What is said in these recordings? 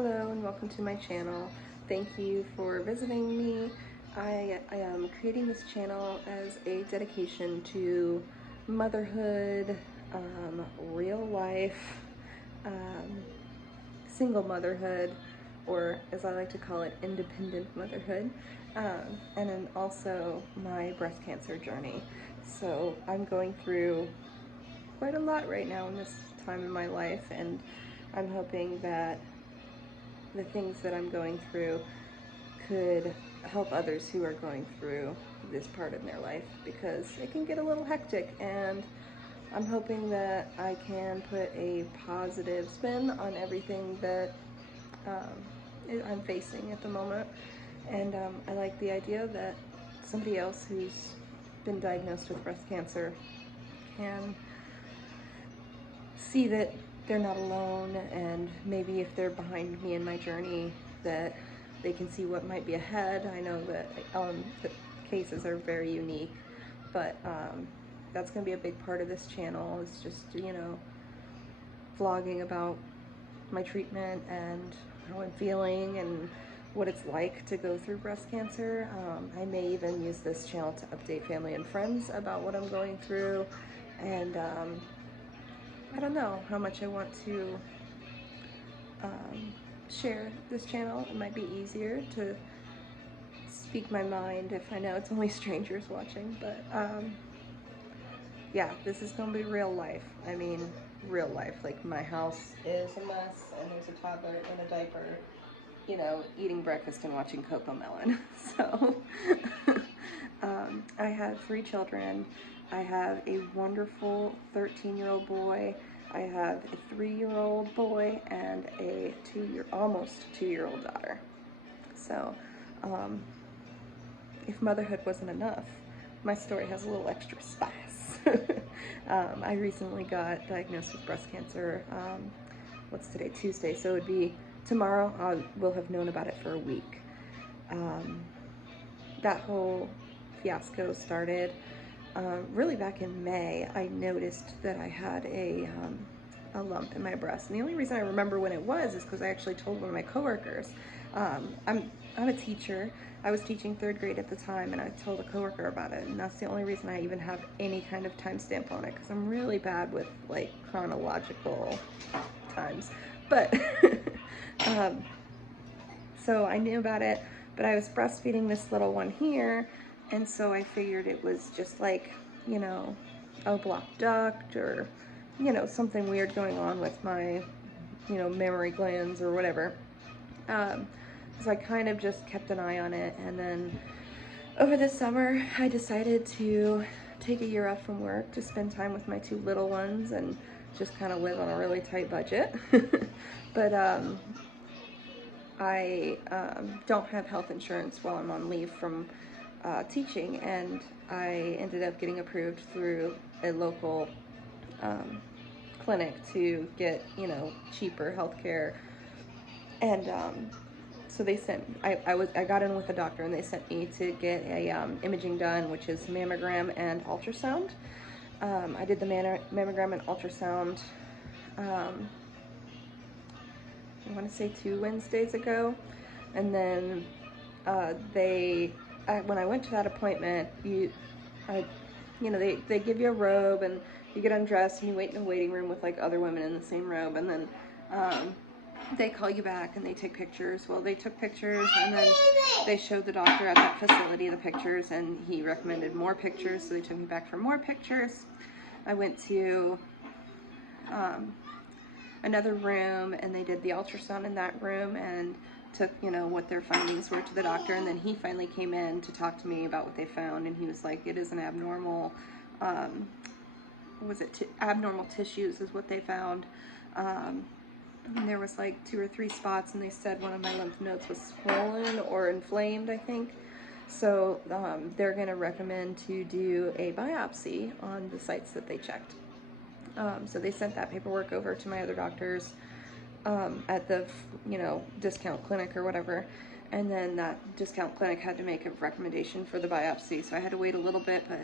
Hello and welcome to my channel. Thank you for visiting me. I am creating this channel as a dedication to motherhood, real life, um, single motherhood, or as I like to call it, independent motherhood, and then also my breast cancer journey. So I'm going through quite a lot right now in this time in my life, and I'm hoping that the things that I'm going through could help others who are going through this part in their life, because it can get a little hectic, and I'm hoping that I can put a positive spin on everything that I'm facing at the moment. And I like the idea that somebody else who's been diagnosed with breast cancer can see that they're not alone, and maybe if they're behind me in my journey, that they can see what might be ahead. I know that the cases are very unique, but that's going to be a big part of this channel, is just, vlogging about my treatment and how I'm feeling and what it's like to go through breast cancer. I may even use this channel to update family and friends about what I'm going through, and I don't know how much I want to share this channel. It might be easier to speak my mind if I know it's only strangers watching, but yeah, this is gonna be real life. I mean, real life. Like, my house is a mess, and there's a toddler in a diaper, eating breakfast and watching Cocomelon. So, I have 3 children. I have a wonderful 13-year-old boy. I have a 3-year-old boy and a almost 2-year-old daughter. So, if motherhood wasn't enough, my story has a little extra spice. I recently got diagnosed with breast cancer. What's today? Tuesday. So it would be tomorrow. We'll have known about it for a week. That whole fiasco started really back in May. I noticed that I had a lump in my breast, and the only reason I remember when it was is because I actually told one of my coworkers. I'm a teacher. I was teaching 3rd grade at the time, and I told a coworker about it, and that's the only reason I even have any kind of timestamp on it, because I'm really bad with, like, chronological times. But so I knew about it, but I was breastfeeding this little one here, and so I figured it was just like, a blocked duct, or, something weird going on with my, mammary glands or whatever. So I kind of just kept an eye on it, and then over the summer I decided to take a year off from work to spend time with my 2 little ones and just kind of live on a really tight budget. But I don't have health insurance while I'm on leave from teaching, and I ended up getting approved through a local clinic to get, cheaper health care. And so they sent, I got in with a doctor, and they sent me to get a imaging done, which is mammogram and ultrasound. I did the mammogram and ultrasound, I want to say 2 Wednesdays ago, and then when I went to that appointment, they give you a robe, and you get undressed, and you wait in a waiting room with, like, other women in the same robe, and then they call you back and they take pictures. Well, they took pictures, and then they showed the doctor at that facility the pictures, and he recommended more pictures, so they took me back for more pictures. I went to another room, and they did the ultrasound in that room and took, what their findings were to the doctor, and then he finally came in to talk to me about what they found, and he was like, it is an abnormal, abnormal tissues is what they found. And there was like 2 or 3 spots, and they said one of my lymph nodes was swollen or inflamed, I think. So they're going to recommend to do a biopsy on the sites that they checked. So they sent that paperwork over to my other doctors at the, discount clinic or whatever. And then that discount clinic had to make a recommendation for the biopsy. So I had to wait a little bit, but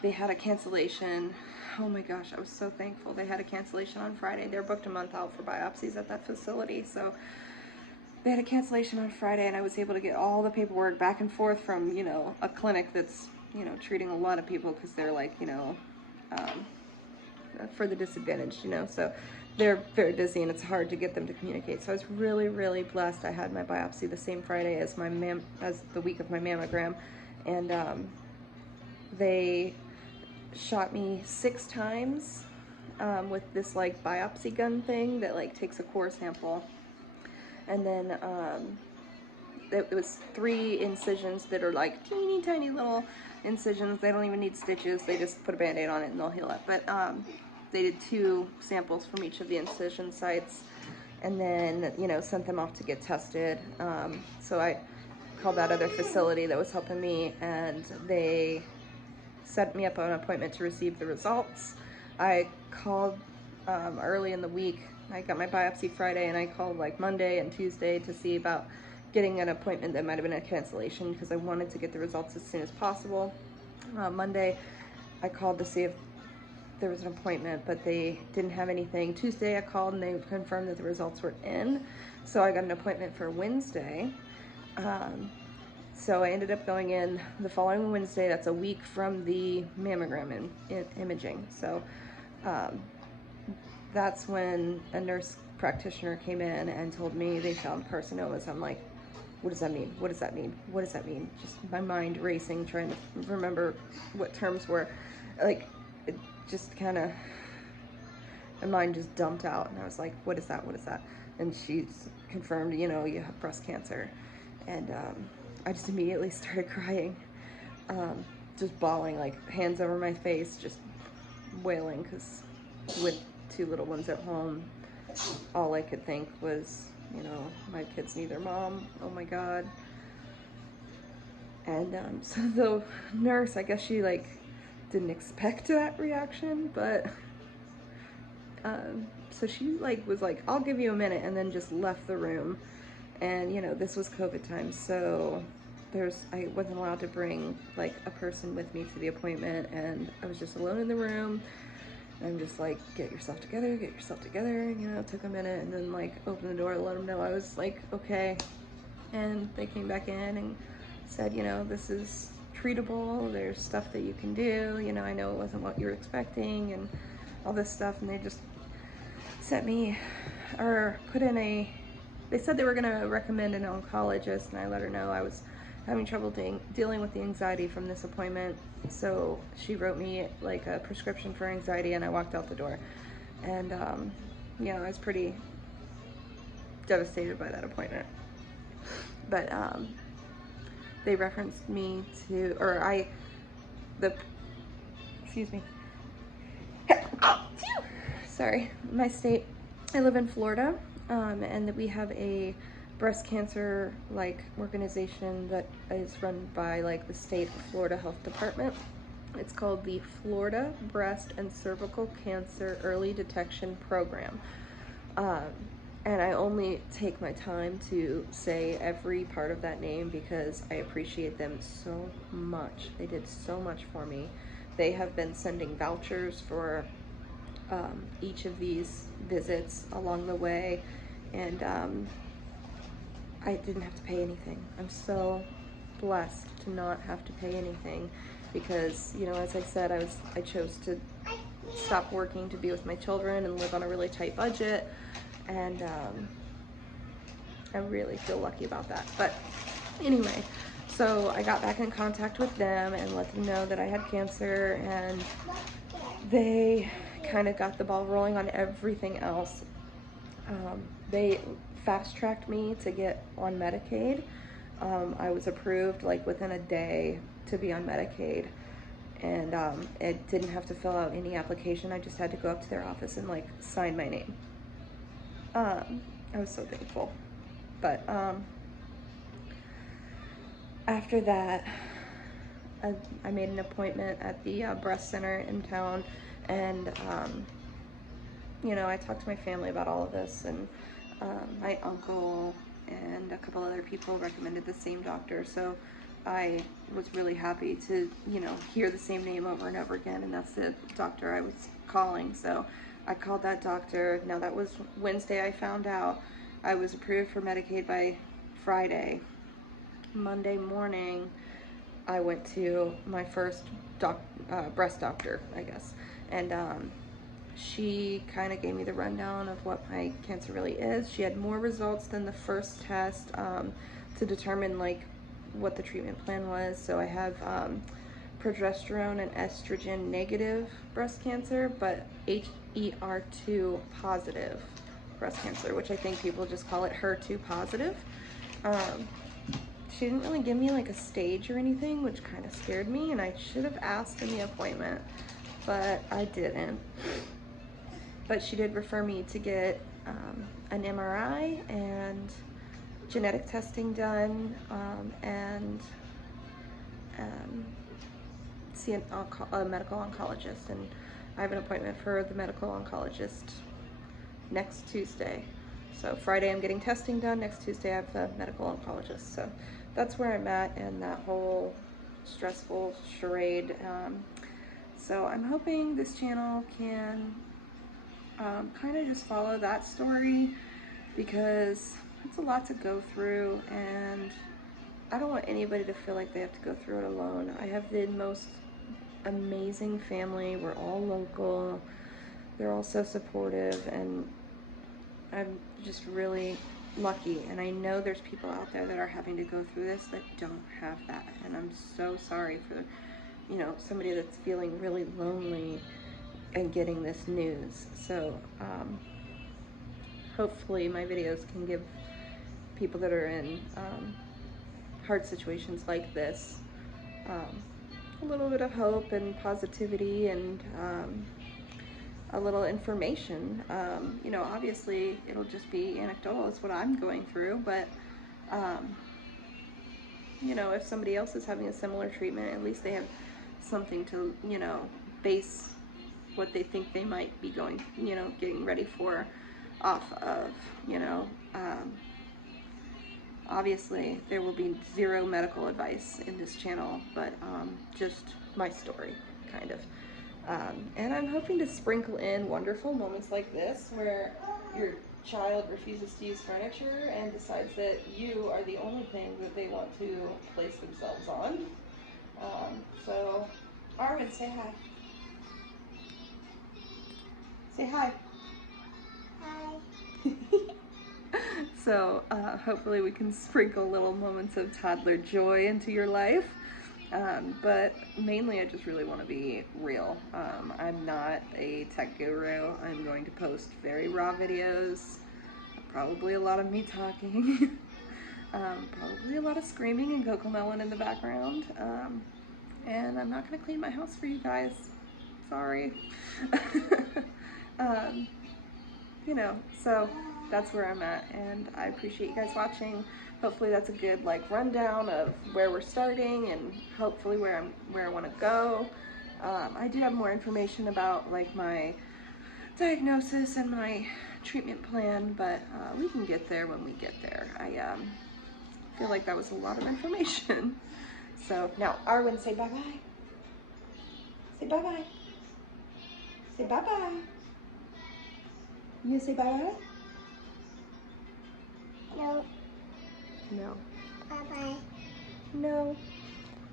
they had a cancellation. Oh my gosh, I was so thankful. They had a cancellation on Friday. They're booked a month out for biopsies at that facility. So they had a cancellation on Friday, and I was able to get all the paperwork back and forth from, you know, a clinic that's, you know, treating a lot of people because they're like, you know, for the disadvantaged, you know, so they're very busy and it's hard to get them to communicate. So I was really, really blessed. I had my biopsy the same Friday as as the week of my mammogram, and they shot me 6 times with this like biopsy gun thing that like takes a core sample, and then it was 3 incisions that are like teeny tiny little incisions. They don't even need stitches. They just put a band-aid on it and they'll heal it. But they did 2 samples from each of the incision sites, and then, you know, sent them off to get tested. So I called that other facility that was helping me, and they set me up an appointment to receive the results. I called early in the week. I got my biopsy Friday, and I called like Monday and Tuesday to see about getting an appointment that might have been a cancellation because I wanted to get the results as soon as possible. Monday, I called to see if there was an appointment, but they didn't have anything. Tuesday, I called and they confirmed that the results were in, so I got an appointment for Wednesday. So I ended up going in the following Wednesday. That's a week from the mammogram imaging. So that's when a nurse practitioner came in and told me they found carcinomas. I'm like, what does that mean? What does that mean? What does that mean? Just my mind racing, trying to remember what terms were. Like, it just kind of, my mind just dumped out, and I was like, what is that? What is that? And she's confirmed, you know, you have breast cancer. And I just immediately started crying, just bawling, like hands over my face, just wailing, because with 2 little ones at home, all I could think was, you know, my kids need their mom. Oh my God. And so the nurse, I guess she like didn't expect that reaction, but so she like was like, I'll give you a minute, and then just left the room. And, you know, this was COVID time, so I wasn't allowed to bring like a person with me to the appointment, and I was just alone in the room. And I'm just like, get yourself together, get yourself together. You know, it took a minute, and then like opened the door to let them know I was like, okay. And they came back in and said, you know, this is treatable. There's stuff that you can do. You know, I know it wasn't what you were expecting and all this stuff. And they just sent me, or put in they said they were going to recommend an oncologist, and I let her know I was having trouble dealing with the anxiety from this appointment. So she wrote me like a prescription for anxiety, and I walked out the door. And, you know, I was pretty devastated by that appointment. But they referenced me to, excuse me. Sorry, my state, I live in Florida, and that we have a breast cancer like organization that is run by like the state of Florida Health Department. It's called the Florida Breast and Cervical Cancer Early Detection Program. And I only take my time to say every part of that name because I appreciate them so much. They did so much for me. They have been sending vouchers for each of these visits along the way, and I didn't have to pay anything. I'm so blessed to not have to pay anything because, you know, as I said, I chose to stop working to be with my children and live on a really tight budget, and I really feel lucky about that. But anyway, so I got back in contact with them and let them know that I had cancer, and they kind of got the ball rolling on everything else. They fast-tracked me to get on Medicaid. I was approved like within a day to be on Medicaid, and it didn't have to fill out any application. I just had to go up to their office and like sign my name. I was so thankful. But after that, I made an appointment at the breast center in town, and you know, I talked to my family about all of this, and my uncle and a couple other people recommended the same doctor, so I was really happy to, you know, hear the same name over and over again, and that's the doctor I was calling. So I called that doctor. Now that was Wednesday I found out, I was approved for Medicaid by Friday. Monday morning, I went to my first breast doctor, I guess, and she kind of gave me the rundown of what my cancer really is. She had more results than the first test to determine like what the treatment plan was. So I have progesterone and estrogen negative breast cancer, but HER2 positive breast cancer, which I think people just call it HER2 positive. She didn't really give me like a stage or anything, which kind of scared me, and I should have asked in the appointment, but I didn't. But she did refer me to get an MRI and genetic testing done, and see a medical oncologist. And I have an appointment for the medical oncologist next Tuesday. So Friday I'm getting testing done, next Tuesday I have the medical oncologist. So that's where I'm at in that whole stressful charade. So I'm hoping this channel can kind of just follow that story, because it's a lot to go through, and I don't want anybody to feel like they have to go through it alone. I have the most amazing family. We're all local. They're all so supportive, and I'm just really lucky. And I know there's people out there that are having to go through this that don't have that, and I'm so sorry for, you know, somebody that's feeling really lonely and getting this news. So hopefully my videos can give people that are in hard situations like this a little bit of hope and positivity, and a little information. You know, obviously it'll just be anecdotal. It's what I'm going through, but you know, if somebody else is having a similar treatment, at least they have something to, you know, base what they think they might be going, you know, getting ready for off of, you know. Obviously there will be zero medical advice in this channel, but just my story, kind of. And I'm hoping to sprinkle in wonderful moments like this, where your child refuses to use furniture and decides that you are the only thing that they want to place themselves on. So, Arwen, say hi. Say hi. Hi. So hopefully we can sprinkle little moments of toddler joy into your life. But mainly I just really want to be real. I'm not a tech guru. I'm going to post very raw videos, probably a lot of me talking, probably a lot of screaming and Cocomelon in the background. And I'm not going to clean my house for you guys. Sorry. You know, so that's where I'm at, and I appreciate you guys watching. Hopefully that's a good like rundown of where we're starting, and hopefully where I want to go. I do have more information about like my diagnosis and my treatment plan, but we can get there when we get there. I feel like that was a lot of information. So now, Arwen, say bye-bye. Say bye-bye. Say bye-bye. You say bye-bye? No. No. Bye-bye. No.